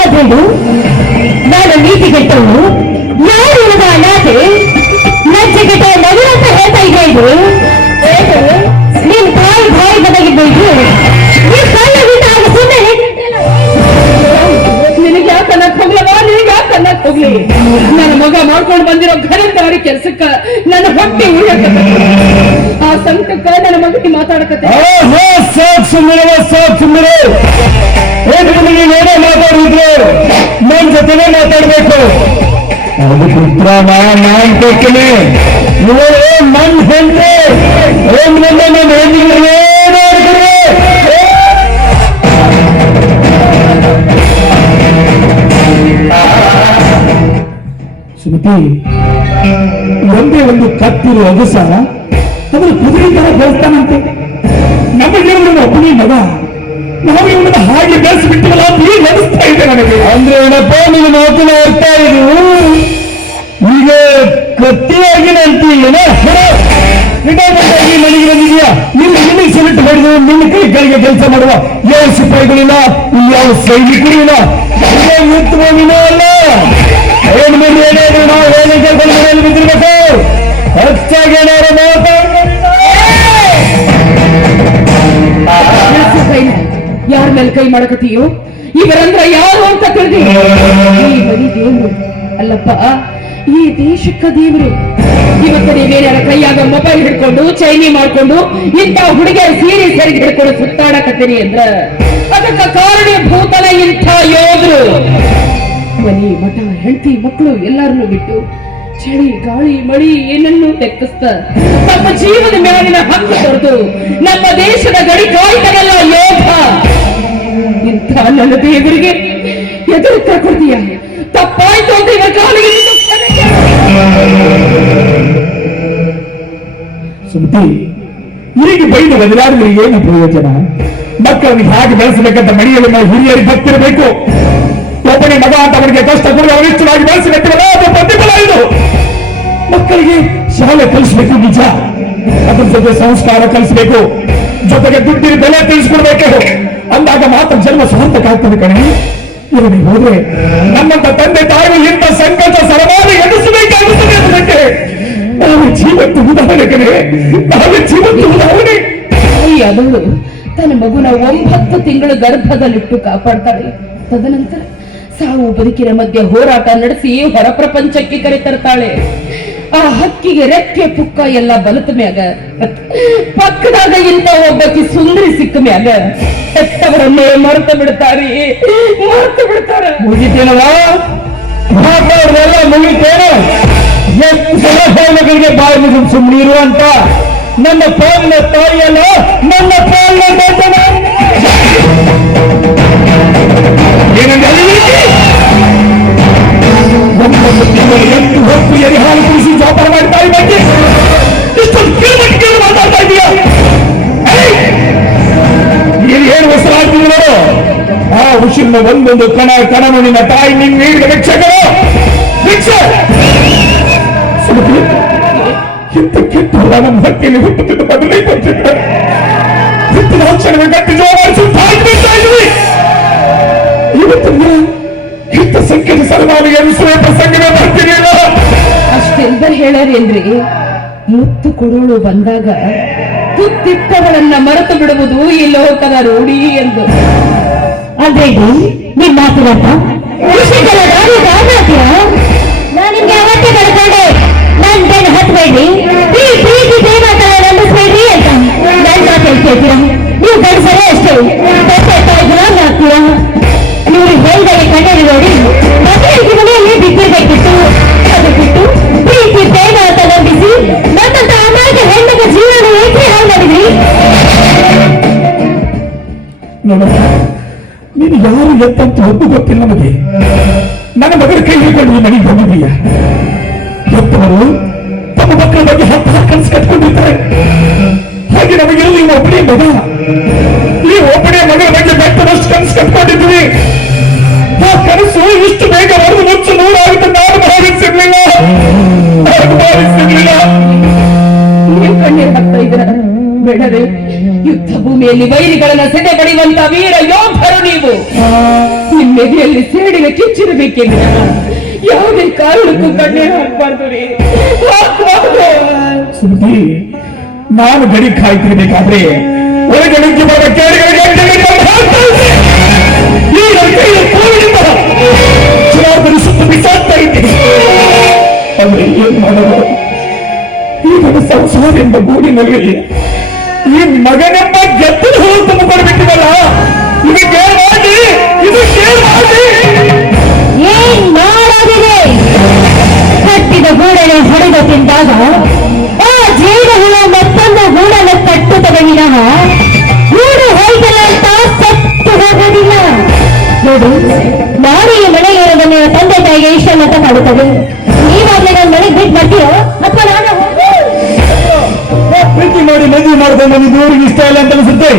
ಅದೇನು ನಾನು ನೀತಿಗೆಟ್ಟವನು ಯಾರು ನಾನು ಅನಾಥೆ ಲಜ್ಜೆಗೆಟ್ಟ ಮಗು ಅಂತ ಹೇಳ್ತಾ ಇದೆ? ಇದು? ನಿನ್ ತಾಯಿ ಬಾಯಿ ಬದಲಿದ್ದು ಇದು. ನೀನ್ ಕಳ್ಳ ಸುಮ್ಮನೆ. ನಿನಗೆ ಯಾಕೆ ಅನ್ನಕ್ ಹೋಗ್ಲವ ನಿನಗೆ ಹೋಗ್ಲಿ ನನ್ನ ಮಗ ಮಾಡ್ಕೊಂಡು ಬಂದಿರೋ ಘನಕಾರಿ ಕೆಲ್ಸಕ್ಕ ನನ್ನ ಹೊಟ್ಟೆ ಉಳಿಯಕ್ಕ ಆ ಸಂಕಟಕ್ಕ ನನ್ನ ಮಗನಿಗೆ ಮಾತಾಡಕತ್ತೆ ಸುಮ್ಮನೆ ಸುಮ್ಮನೆ ಏನೇ ಮಾತಾಡಿದ್ರು ಜೊತೆನೇ ಜೊತೆನೆ ಮಾತಾಡ್ಬೇಕು. ಅದು ಪುತ್ರ ನಾನ್ ಕೊಡ್ತೀನಿ ಇವರು ನನ್ ಹೆಂಡ್ರೆ ಏನ್ ನನ್ನ ನನ್ನ ಸುಮತಿ ಒಂದೇ ಒಂದು ಕತ್ತಿರು ಅಗಸ ಅದರ ಕುದುರೆ ತರ ಬೆಳೆಸ್ತಾನಂತೆ ನಮ್ಮ ಒಬ್ಬನೇ ಮಗ? ನಾವು ಇವನನ್ನ ಹಾಗೆ ಬೆಳೆಸಿಬಿಟ್ಟಿವಲ್ಲ ಅಂತ ಈಗ ಅನಿಸ್ತಾ ಇದೆ ನನಗೆ ಅಂದ್ರೆ ಏನಪ್ಪ ನೀನು ಮಾತಿನ ಅರ್ಥ ಇದು ಈಗ ಕತ್ತಿಯಾಗಿ ಅಂತೀಯೇನ ನಿಧಾನವಾಗಿ ಮನೆಗೆ ಬಂದಿದ್ಯಾ ನಿನ್ನ ನಿನಗೆ ಸಿಲಿಟ್ ಹೊಡೆದು ನಿನ್ನ ಕೈ ಕೆಳಗೆ ಕೆಲಸ ಮಾಡುವ ಯಾವ ಸಿಪಾಯಿಗಳಿಲ್ಲ ಯಾವ ಸೈನಿಕರು ಇಲ್ಲ ಅಲ್ಲ ಏನ್ ಮಾಡಿ ಏನಾದ್ರು ಹೆಚ್ಚಾಗಿ ಕೈ ಮಾಡಕತ್ತೀಯೋ ಇವರಂದ್ರ ಯಾರು ಅಂತ ತಿಳಿದಿ ಬರೀ ದೇವ್ರು ಅಲ್ಲಪ್ಪ. ಈ ದೇಶಕ್ಕ ದೇವರು. ಇವತ್ತು ನೀವೇನಾರ ಕೈಯಾಗ ಮೊಬೈಲ್ ಹಿಡ್ಕೊಂಡು, ಚೈನಿ ಮಾಡ್ಕೊಂಡು, ಇಂಥ ಹುಡುಗಿಯರ ಸೀರೆ ಸರಿಗೆ ಹಿಡ್ಕೊಂಡು ಸುತ್ತಾಡಕತ್ತೀರಿ ಅಂದ್ರ ಅದಕ್ಕ ಕಾರಣ ಭೂತನ ಇಂಥ ಯೋಧರು ಮನಿ ಮಠ, ಹೆಂಡತಿ ಮಕ್ಕಳು ಎಲ್ಲಾರನ್ನು ಬಿಟ್ಟು ಚಳಿ, ಗಾಳಿ, ಮಳಿ ಏನನ್ನೂ ಲೆಕ್ಕಿಸ್ತ ನಮ್ಮ ಜೀವನ ಮೇಲಿನ ಹಕ್ಕು ತೊರೆದು ನಮ್ಮ ದೇಶದ ಗಡಿ ಕಾಯ್ತಾನಲ್ಲ ಯೋಧ. ಇಂಥ ನನ್ನ ದೇವರಿಗೆ? ಎದುರು ಕೊಡ್ತೀಯ? ತಪ್ಪಾಯ್ತು ಅಂತ ಕಾಲಿಗೆ. ಸುಮತಿ ಈಗ ಬೈದು ಬದಲಾದ್ರೆ ಏನು ಪ್ರಯೋಜನ? ಮಕ್ಕಳನ್ನು ಹಾಗೆ ಬೆಳೆಸಬೇಕಂತ ಮನೆಯಲ್ಲಿ ನಾವು ಹಿರಿಯರು ಬರ್ತಿರಬೇಕು ಒಬ್ಬನೇ ಮಗ ಅಂತ ಅವರಿಗೆ ಕಷ್ಟ ಕೊಡಿ ಅವನಿಷ್ಟವಾಗಿ ಬೆಳೆಸಬೇಕು ಪ್ರತಿಫಲ ಇದು. ಮಕ್ಕಳಿಗೆ ಶಾಲೆ ಕಲಿಸಬೇಕು ನಿಜ. ಅದ್ರ ಜೊತೆ ಸಂಸ್ಕಾರ ಕಲಿಸ್ಬೇಕು. ಜೊತೆಗೆ ದುಡ್ಡಿನ ಬೆಲೆ ತಿಳಿಸ್ಕೊಡ್ಬೇಕು. ಅಂದಾಗ ಮಾತ್ರ ಜನ್ಮ ಸಾರ್ಥಕ ಆಗ್ತದೆ ಕಣೆ. ಇರಲಿ ಹೋದ್ರೆ ನಮ್ಮಂತ ತಂದೆ ತಾಯಿ ಇಂಥ ಸಂಕಟ ಸರಮಾರಿ ಎದುರಿಸಬೇಕಾಗುತ್ತದೆ ಅದಕ್ಕೆ ನಾವು ಜೀವಂತ ಉದಾಹರಣೆ ಕಣೆ. ನಾವು ಜೀವಂತ ಉದಾಹರಣೆ ತಾಯಿ ಅದಳು ತನ್ನ ಮಗುನ ಒಂಬತ್ತು ತಿಂಗಳು ಗರ್ಭದಲ್ಲಿಟ್ಟು ಕಾಪಾಡ್ತಾಳೆ. ತದನಂತರ ಸಾವು ಬದುಕಿನ ಮಧ್ಯೆ ಹೋರಾಟ ನಡೆಸಿ ಹೊರ ಪ್ರಪಂಚಕ್ಕೆ ಕರೆತರ್ತಾಳೆ. ಆ ಹಕ್ಕಿಗೆ ರೆಕ್ಕೆ ಪುಕ್ಕ ಎಲ್ಲ ಬಲತ ಮ್ಯಾಗ. ಪಕ್ಕದಾಗ ಇಂತ ಒಬ್ಬಕ್ಕೆ ಸುಂದರಿ ಸಿಕ್ಕ ಮ್ಯಾಗ. ಹೆತ್ತವರನ್ನೇ ಮರೆತು ಬಿಡ್ತಾರಿ. ಮರೆತು ಬಿಡ್ತಾರ. ಮುಗಿತೇನವಾ ಮುಗಿತೇನೆ. ಎಷ್ಟು ಸಲ ಹೆಣ್ಮಗಳಿಗೆ ಬಾಯಿ ಮುಗಿದು ಸುಮ್ಮನೆ ಇರುವಂತ ನನ್ನ ಪಾಲಿನ ತಾಯಿಯಲ್ಲ, ನನ್ನ ಪಾಲಿನ ಗಂಡನ ಏನಂದ್ರೆ ಒಂದೊಂದು ಕಣ ಕಣನು ನಿನ್ನ ತಾಯಿ ನಿನ್ನ ನೀಡಿದ ಭಿಕ್ಷಕರು ಭಿಕ್ಷೆ ಕಿತ್ತು ಕಿತ್ತು ನಮ್ಮ ಹಕ್ಕಿಯಲ್ಲಿ ಹುಟ್ಟುತ್ತಿದ್ದ ಬದಲೇ ಬಂದಿದ್ದ ಹುಟ್ಟಿದ ಸುತ್ತಾಗಿ ಬಿಡ್ತಾ ಇದ್ವಿ. ಇವತ್ತು ಇಂಥ ಸಂಖ್ಯೆಯ ಸನ್ಮಾನಿಗೆ ಅನಿಸುವ ಪ್ರಸಂಗವೇ ಅಷ್ಟೆಂದ ಹೇಳರೇನ್ರಿ, ಮುತ್ತು ಕೊಡೋಳು ಬಂದಾಗ ತುತ್ತಿಟ್ಟವಳನ್ನ ಮರೆತು ಬಿಡುವುದು ಈ ಲೋಕದ ರೂಢಿ ಎಂದು. ಇದು? ನಿಮ್ ಮಾತಿನರ್ಥ ವಿಷಯಗಳ ದಾರಿ ದಾದಾತ್ಯ ನಾನು ನಿಮ್ಗೆ ಅವತ್ತೇ ಬರ್ಕೊಂಡೆ ನನ್ ಬೆನ್ ಹತ್ಬೇಡಿ ಈ ಪ್ರೀತಿ ದೇವತರ ನಂಬಿಸ್ಬೇಡಿ ಅಂತ. ನನ್ ಮಾತು ನೀವು ಗಂಡಸರೇ ಅಷ್ಟೇ. ತಪ್ಪೆ ನೀವು ಹೇಳ್ದಾಗೆ ಕಣ್ಣಲ್ಲಿ ನೋಡಿ ಮಕ್ಕಳಿಗೆ ಮನೆಯಲ್ಲಿ ಬಿದ್ದಿರ್ಬೇಕಿತ್ತು. ಅದು ಬಿಟ್ಟು ಪ್ರೀತಿ ಪ್ರೇಮ ಅಂತ ನಂಬಿಸಿ ನನ್ನಂತ ಅಮಾಯಕ ಹೆಣ್ಣಿನ ಜೀವನ ಏಕೆ ಹಾಳು ಮಾಡಿದ್ರಿ? ನೋಡಮ್ಮ ನೀನು ಯಾರು ಎತ್ತಂತ ಒಬ್ಬು ಗೊತ್ತಿಲ್ಲ ನಮಗೆ. ನನ್ನ ಮಗನ ಕೈ ಹಿಡ್ಕೊಂಡು ಈ ಮನೆಗೆ ಬಂದಿದೀಯ ಎತ್ತವರು ತಮ್ಮ ಮಕ್ಕಳ ಬಗ್ಗೆ ಹತ್ತು ಕನಸು ಕಟ್ಕೊಂಡಿರ್ತಾರೆ. ಹಾಗೆ ನಮಗೆಲ್ಲ ನೀವು ಒಬ್ಬನೇ ಮಗ. ಈ ಒಬ್ಬನೇ ಮಗನ ಬಗ್ಗೆ ಬೆಟ್ಟದಷ್ಟು ಕನಸು ಕಟ್ಕೊಂಡಿದ್ವಿ ಆ ಕನಸು ಇಷ್ಟು ಬೇಗ ಒಂದು ಮುಚ್ಚು ನೂರಾಗುತ್ತೆ ಮನೆಯಲ್ಲಿ ವೈರಿಗಳನ್ನ ಸೆದೆ ಪಡೆಯುವಂತ ವೀರ ಯೋಧರು ನೀವು. ನಿಮ್ಮೆದೆಯಲ್ಲಿ ಸೇಡಿನ ಕಿಚ್ಚಿರಬೇಕೆ ಯಾವುದೇ ಕಾರಣಕ್ಕೂ ಕಣ್ಣೆ ಹಾಕಬಾರ್ದು. ನಾನು ಗಡಿ ಕಾಯ್ತಿರ್ಬೇಕಾದ್ರೆ ಒಳಗಡೆ ಬರುವ ಕೇಳಿಗಳಿಗೆ ಅಡ್ಡಗಡಿ ಮಾಡಿ ಹಾಕ್ತಾ ಇದ್ದೆ. ಈ ನನ್ನ ಕೈಯ ಕೋವಿನಿಂದ ಜವಾಬ್ದಾರಿ ಸುತ್ತ ಬಿಸಾಡ್ತಾ ಇದ್ದೀನಿ ಆದ್ರೆ ಏನ್ ಮಾಡೋದು? ಈ ನನ್ನ ಸಂಸಾರ ಎಂಬ ಗೂಡಿನಲ್ಲಿ ಈ ಮಗನೆಂಬ ಗೆದ್ದು ಹೂ ತುಂಬಿಕೊಂಡು ಇದು ಇದಕ್ಕೆ ಮಾಡಿ ಇದು ಕೇರ್ ಮಾಡಿ. ಏನ್ ಕಟ್ಟಿದ ಗೂಡನೆ ಹೊಡೆದು ತಿಂದಾಗ, ಆ ಜೇಡ ಹುಳ ಮತ್ತೊಂದು ಗೂಡನ ಕಟ್ಟುತ್ತದೆ ವಿನಃ ಗೂಡು ಹೋಯ್ತಲ್ಲ ಅಂತ ಸತ್ತು ಹೋಗೋದಿಲ್ಲ. ನೋಡು ಮಾರಿಯ ನಿಮ್ಮ ತಂದೆ ತಾಯಿಗೆ ಇಷ್ಟಮತ ಮಾಡುತ್ತದೆ ಪ್ರೀತಿ ಮಾಡಿ ಊರಿಗೆ ಇಷ್ಟ ಇಲ್ಲ ಅಂತ ಅನ್ಸುತ್ತೆ.